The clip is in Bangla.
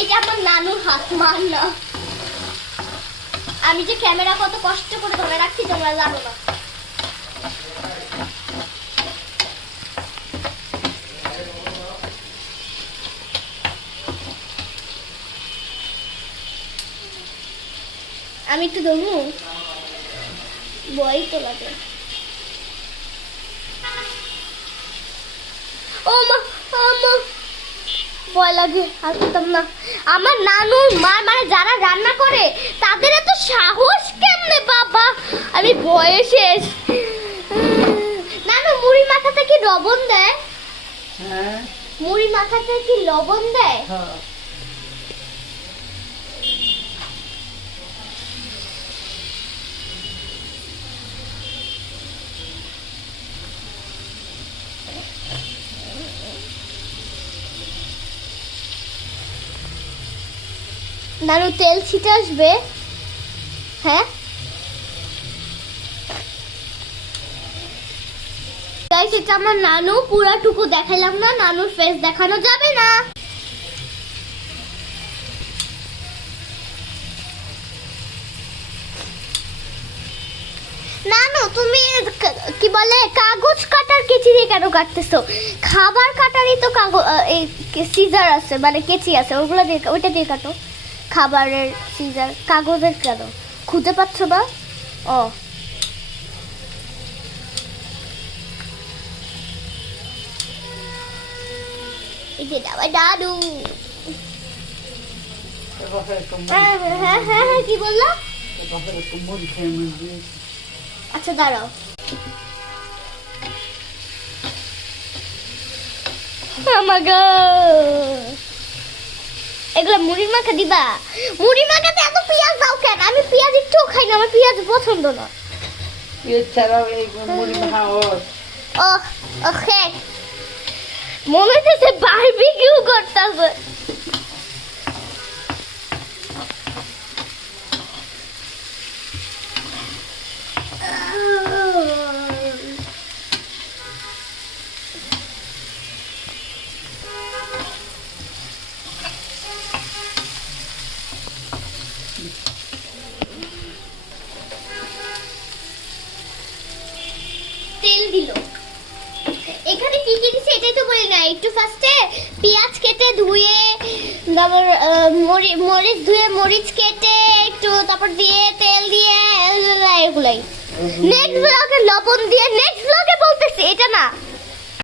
এটা আমার নানুর হাত, মান না। আমি যে ক্যামেরা কত কষ্ট করে ধরে রাখছি তোমরা জানো না। আমি একটু ধরবো, বই তো লাগে। ও মা, ভয় লাগে, আর করতাম না। আমার নানুর মা মানে যারা রান্না করে তাদের এত সাহস কেমনে বাবা, আমি ভয়ে শেষ। নানু মুড়ি মাখাতে কি লবণ দেয়? হ্যাঁ, মুড়ি মাখাতে কি লবণ দেয়? হ্যাঁ। নানু তেল ছিটে আসবে। হ্যাঁ গাইস, এটা আমার নানু, পুরাটুকু দেখাইলাম না, নানুর ফেস দেখানো যাবে না। নানু তুমি কি বলে কাগজ কাটার কেচি দিয়ে কেন কাটতেছো? খাবার কাটারই তো এই সিজার আছে, মানে কেচি আছে, ওগুলো দিয়ে, ওইটা দিয়ে কাটো। খাবারের সিজার, কাগজের কেন খুঁজে পাচ্ছ না? ও এই যে দাও দাদু। হ্যাঁ কি বললা? আচ্ছা দাঁড়াও। এগুলো মুড়ির মাখা দিবা? মুড়ি মাখাতে এত পেঁয়াজ দাও কেন? আমি পেঁয়াজ একটু খাই না, আমার পেঁয়াজ পছন্দ না। ওকে, মনে হচ্ছে বারবিকিউ করতেছে। তেল দিল। এখানে কি কি দিছে এটাই তো বলি না। একটু ফার্স্টে পেঁয়াজ কেটে ধুয়ে, তারপর মরিচ ধুয়ে মরিচ কেটে একটু, তারপর দিয়ে তেল দিয়ে, এগুলাই। নেক্সট ব্লগে লবণ দিয়ে, নেক্সট ব্লগে বলতেছি, এটা না।